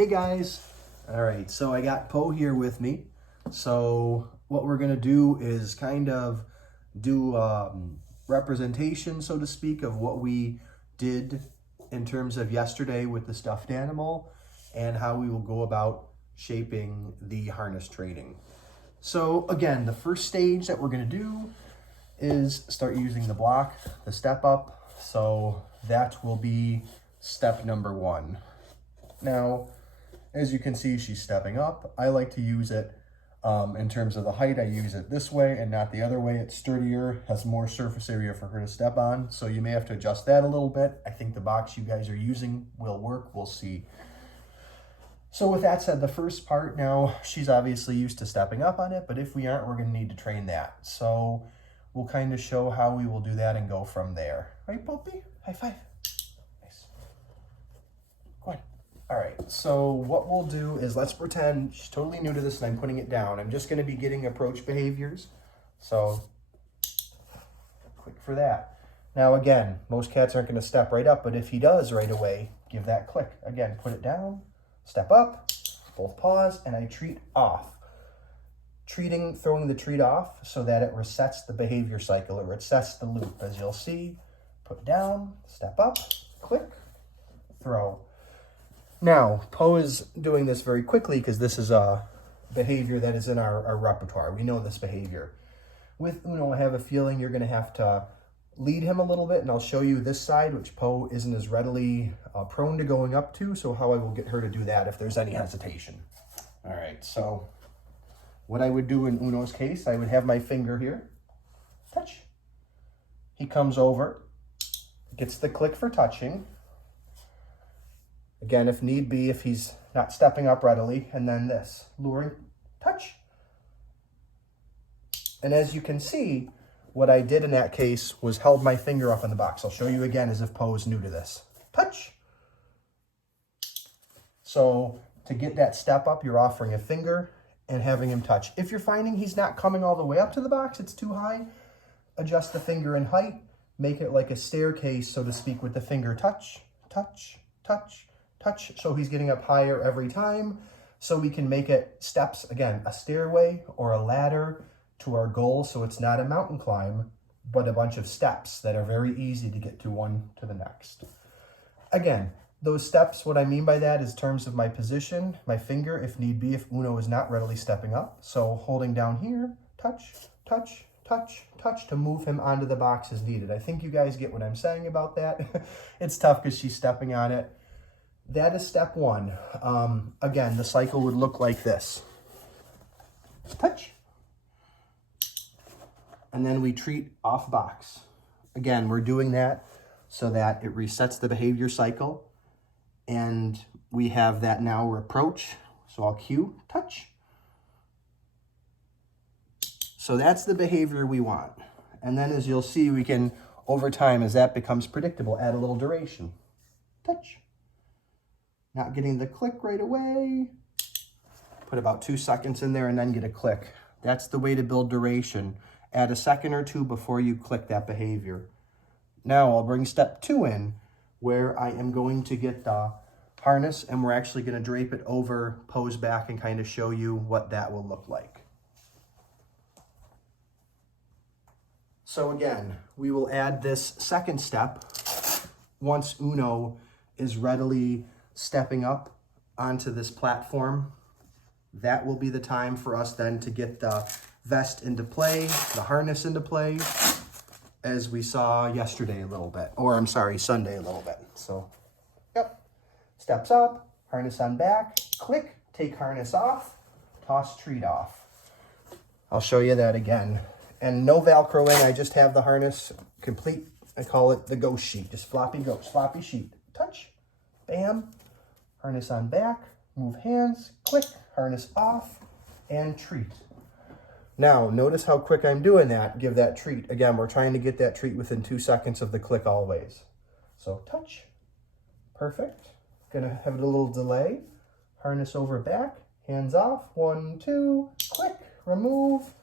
Hey guys. All right, so I got Poe here with me. So what we're gonna do is kind of do representation, so to speak, of what we did in terms of yesterday with the stuffed animal and how we will go about shaping the harness training. So again, the first stage that we're gonna do is start using the block, the step up. So that will be step number 1. Now, as you can see, she's stepping up. I like to use it in terms of the height. I use it this way and not the other way. It's sturdier, has more surface area for her to step on. So you may have to adjust that a little bit. I think the box you guys are using will work. We'll see. So with that said, the first part now, she's obviously used to stepping up on it, but if we aren't, we're gonna need to train that. So we'll kind of show how we will do that and go from there. Right, Puppy? High five. Nice. Go on. All right, so what we'll do is let's pretend she's totally new to this and I'm putting it down. I'm just gonna be getting approach behaviors. So quick for that. Now again, most cats aren't gonna step right up, but if he does right away, give that click. Again, put it down, step up, both paws, and I treat off. Throwing the treat off so that it resets the behavior cycle. It resets the loop, as you'll see. Put down, step up, click, throw. Now, Poe is doing this very quickly because this is a behavior that is in our repertoire. We know this behavior. With Uno, I have a feeling you're going to have to lead him a little bit, and I'll show you this side, which Poe isn't as readily prone to going up to, so how I will get her to do that if there's any hesitation. All right, so what I would do in Uno's case, I would have my finger here, touch. He comes over, gets the click for touching. Again, if need be, if he's not stepping up readily, and then this, luring, touch. And as you can see, what I did in that case was held my finger up in the box. I'll show you again as if Poe is new to this. Touch. So to get that step up, you're offering a finger and having him touch. If you're finding he's not coming all the way up to the box, it's too high, adjust the finger in height, make it like a staircase, so to speak, with the finger touch, touch, touch, touch, so he's getting up higher every time, so we can make it steps, again, a stairway or a ladder to our goal, so it's not a mountain climb, but a bunch of steps that are very easy to get to one to the next. Again, those steps, what I mean by that is terms of my position, my finger, if need be, if Uno is not readily stepping up. So holding down here, touch, touch, touch, touch, to move him onto the box as needed. I think you guys get what I'm saying about that. It's tough because she's stepping on it. That is step 1. Again, the cycle would look like this. Touch. And then we treat off box. Again, we're doing that so that it resets the behavior cycle. And we have that now approach. So I'll cue, touch. So that's the behavior we want. And then as you'll see, we can, over time, as that becomes predictable, add a little duration. Touch. Not getting the click right away. Put about 2 seconds in there and then get a click. That's the way to build duration. Add a second or 2 before you click that behavior. Now I'll bring step 2 in, where I am going to get the harness and we're actually going to drape it over Poe's back and kind of show you what that will look like. So again, we will add this second step once Uno is readily stepping up onto this platform. That will be the time for us then to get the vest into play, the harness into play, as we saw yesterday a little bit, or I'm sorry, Sunday a little bit. So, yep, steps up, harness on back, click, take harness off, toss treat off. I'll show you that again. And no Velcroing, I just have the harness complete. I call it the ghost sheet, just floppy sheet. Touch, bam, harness on back, move hands, click, harness off, and treat. Now, notice how quick I'm doing that. Give that treat. Again, we're trying to get that treat within 2 seconds of the click always. So touch, perfect. Gonna have a little delay. Harness over back, hands off, 1, 2, click, remove.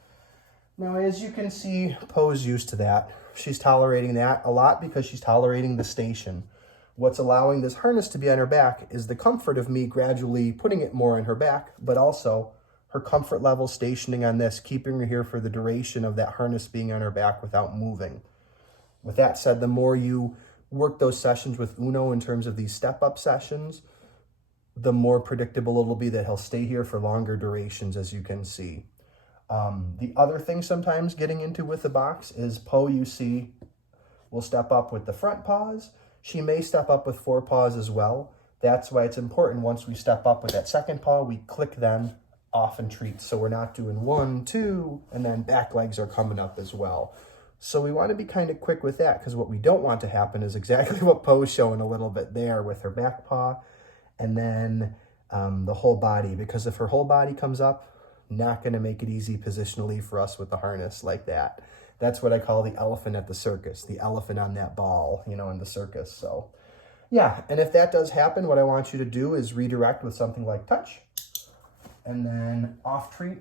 Now, as you can see, Poe's used to that. She's tolerating that a lot because she's tolerating the station. What's allowing this harness to be on her back is the comfort of me gradually putting it more on her back, but also her comfort level stationing on this, keeping her here for the duration of that harness being on her back without moving. With that said, the more you work those sessions with Uno in terms of these step-up sessions, the more predictable it'll be that he'll stay here for longer durations, as you can see. The other thing sometimes getting into with the box is Po, you see, will step up with the front paws. She may step up with forepaws as well. That's why it's important once we step up with that second paw, we click them off and treat. So we're not doing 1, 2, and then back legs are coming up as well. So we want to be kind of quick with that, because what we don't want to happen is exactly what Po's showing a little bit there with her back paw and then the whole body. Because if her whole body comes up, not going to make it easy positionally for us with the harness like that. That's what I call the elephant at the circus, the elephant on that ball, you know, in the circus. So yeah, and if that does happen, what I want you to do is redirect with something like touch and then off treat.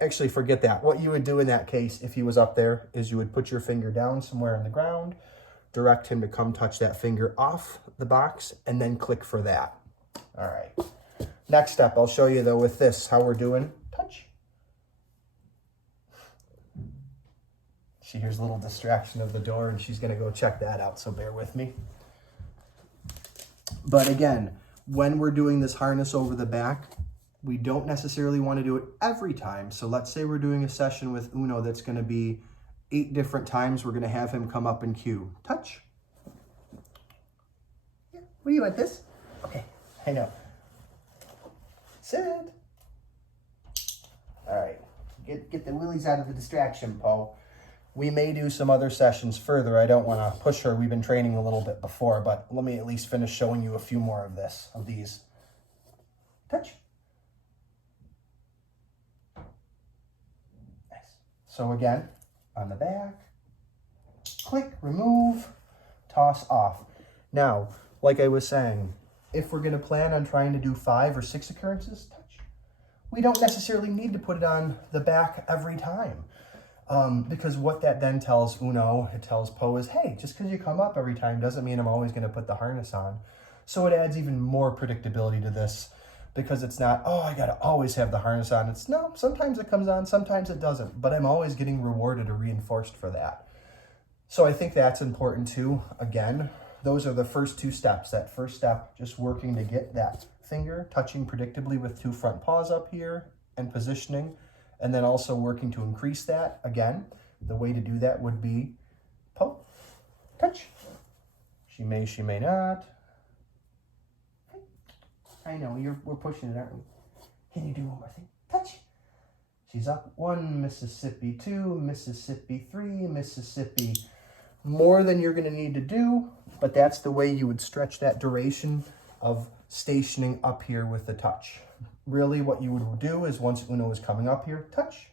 Actually, forget that. What you would do in that case, if he was up there, is you would put your finger down somewhere on the ground, direct him to come touch that finger off the box, and then click for that. All right. Next step, I'll show you, though, with this, how we're doing touch. She hears a little distraction of the door, and she's going to go check that out, so bear with me. But again, when we're doing this harness over the back, we don't necessarily want to do it every time. So let's say we're doing a session with Uno that's going to be 8 different times. We're going to have him come up and cue. Touch. Yeah. What do you want, this? Okay, I know. Sit. All right, get the willies out of the distraction, Po. We may do some other sessions further. I don't want to push her. We've been training a little bit before, but let me at least finish showing you a few more of these. Touch. So again, on the back, click, remove, toss off. Now, like I was saying, if we're going to plan on trying to do 5 or 6 occurrences, touch, we don't necessarily need to put it on the back every time. Because what that then tells Uno, it tells Po is, hey, just because you come up every time doesn't mean I'm always going to put the harness on. So it adds even more predictability to this. Because it's not, oh, I got to always have the harness on. It's, no, sometimes it comes on, sometimes it doesn't. But I'm always getting rewarded or reinforced for that. So I think that's important too. Again, those are the first 2 steps. That first step, just working to get that finger touching predictably with 2 front paws up here and positioning. And then also working to increase that. Again, the way to do that would be Po, touch. She may not. I know, we're pushing it, aren't we? Can you do one more thing? Touch. She's up 1, Mississippi 2, Mississippi 3, Mississippi. More than you're going to need to do, but that's the way you would stretch that duration of stationing up here with the touch. Really what you would do is once Uno is coming up here, touch.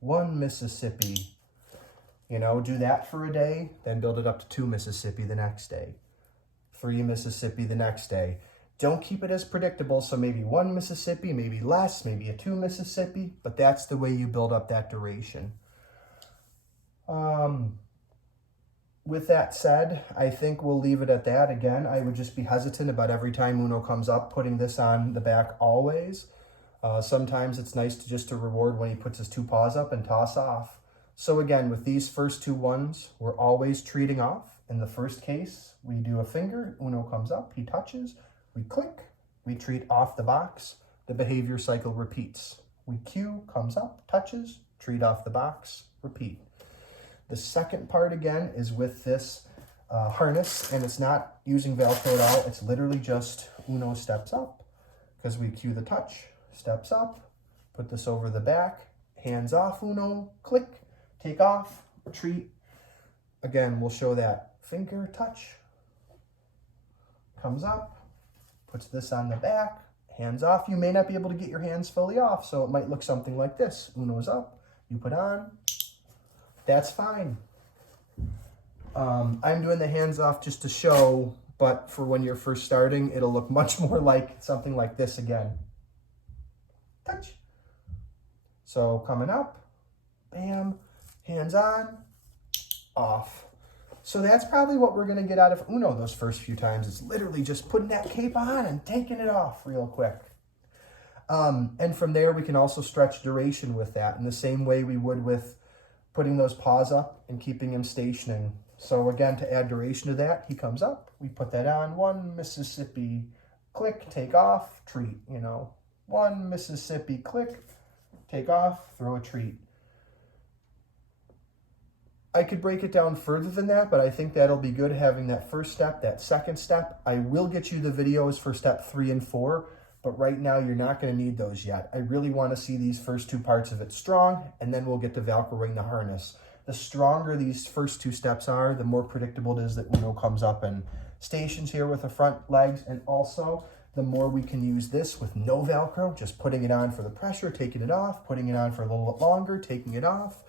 1 Mississippi. You know, do that for a day, then build it up to 2 Mississippi the next day. 3 Mississippi the next day. Don't keep it as predictable, so maybe 1 Mississippi, maybe less, maybe a 2 Mississippi, but that's the way you build up that duration. With that said, I think we'll leave it at that. Again, I would just be hesitant about every time Uno comes up, putting this on the back always. Sometimes it's nice to reward when he puts his 2 paws up and toss off. So again, with these first 2 ones, we're always treating off. In the first case, we do a finger, Uno comes up, he touches, we click, we treat off the box, the behavior cycle repeats. We cue, comes up, touches, treat off the box, repeat. The second part again is with this harness, and it's not using Velcro at all. It's literally just Uno steps up, because we cue the touch, steps up, put this over the back, hands off Uno, click, take off, retreat. Again, we'll show that finger touch, comes up, puts this on the back, hands off. You may not be able to get your hands fully off, so it might look something like this. Uno's up, you put on, that's fine. I'm doing the hands off just to show, but for when you're first starting, it'll look much more like something like this again. Touch. So coming up, bam, hands on, off. So that's probably what we're going to get out of Uno those first few times. It's literally just putting that cape on and taking it off real quick. And from there, we can also stretch duration with that in the same way we would with putting those paws up and keeping him stationing. So again, to add duration to that, he comes up, we put that on, 1 Mississippi, click, take off, treat, 1 Mississippi, click, take off, throw a treat. I could break it down further than that, but I think that'll be good having that first step, that second step. I will get you the videos for step 3 and 4, but right now you're not going to need those yet. I really want to see these first 2 parts of it strong, and then we'll get to Velcroing the harness. The stronger these first 2 steps are, the more predictable it is that Uno comes up and stations here with the front legs, and also the more we can use this with no Velcro, just putting it on for the pressure, taking it off, putting it on for a little bit longer, taking it off.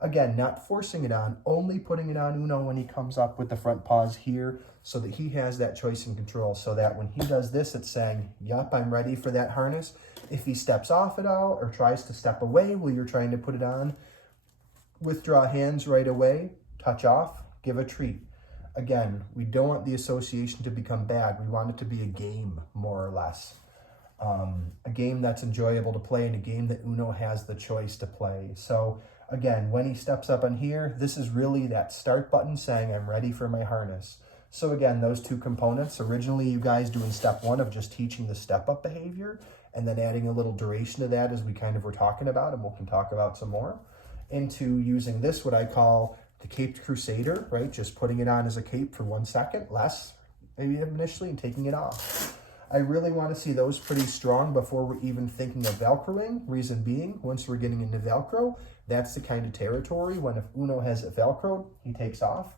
Again, not forcing it on, only putting it on Uno when he comes up with the front paws here so that he has that choice and control, so that when he does this, it's saying, yup, I'm ready for that harness. If he steps off at all or tries to step away while you're trying to put it on, withdraw hands right away, touch off, give a treat. Again, we don't want the association to become bad. We want it to be a game, more or less. A game that's enjoyable to play and a game that Uno has the choice to play. So again, when he steps up on here, this is really that start button saying, I'm ready for my harness. So again, those 2 components, originally you guys doing step 1 of just teaching the step up behavior and then adding a little duration to that as we kind of were talking about, and we can talk about some more, into using this, what I call the Caped Crusader, right? Just putting it on as a cape for 1 second, less maybe initially, and taking it off. I really want to see those pretty strong before we're even thinking of Velcroing. Reason being, once we're getting into Velcro, that's the kind of territory when if Uno has it Velcroed, he takes off.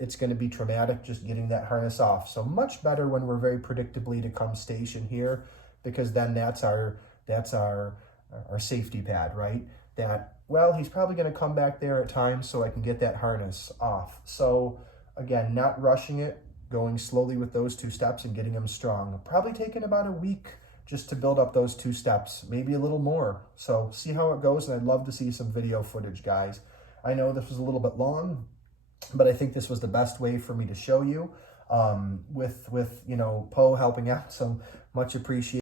It's going to be traumatic just getting that harness off. So much better when we're very predictably to come station here, because then that's our safety pad, right? That, well, he's probably going to come back there at times so I can get that harness off. So again, not rushing it, going slowly with those 2 steps and getting them strong. Probably taking about a week just to build up those 2 steps, maybe a little more. So see how it goes, and I'd love to see some video footage, guys. I know this was a little bit long, but I think this was the best way for me to show you with Poe helping out, so much appreciated.